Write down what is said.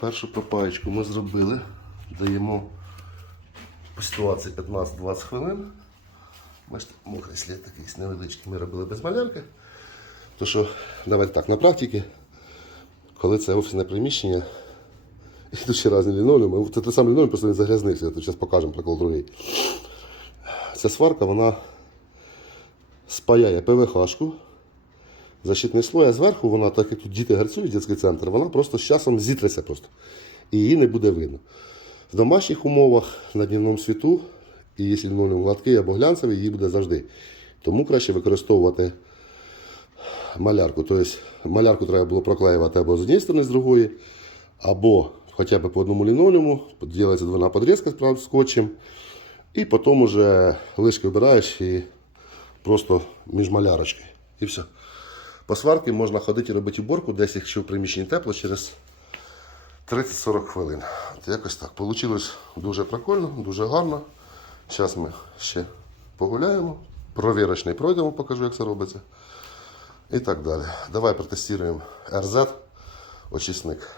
Першу пропаєчку ми зробили. Даємо по ситуації 15-20 хвилин. Бачите, мокрий слід такий невеличкий. Ми робили без малярки. То що, давайте так, на практиці, коли це офісне приміщення, і тут ще різні лінолеуми, це той самий лінолеум, просто він загрязнився, то зараз покажемо прикол другий. Ця сварка, вона спаяє ПВХ-шку, защитний слой, а зверху вона, так як тут діти гарцюють, дитячий центр, вона просто з часом зітреться просто. І її не буде видно. В домашніх умовах на дневному світу, і якщо лінолеум гладкий або глянцевий, її буде завжди. Тому краще використовувати малярку. Тобто малярку треба було проклеювати або з однієї сторони, з другої, або хоча б по одному лінолеуму, робиться двойна подрізка скотчем, і потім уже лишки вбираєш і просто між малярочкою. І все. По сварки можна ходити робити уборку, десь якщо в приміщенні тепло, через 30-40 хвилин. От якось так. Получилось дуже прикольно, дуже гарно. Зараз ми ще погуляємо, провірочний пройдемо, покажу, як це робиться. І так далі. Давай протестуємо RZ очисник.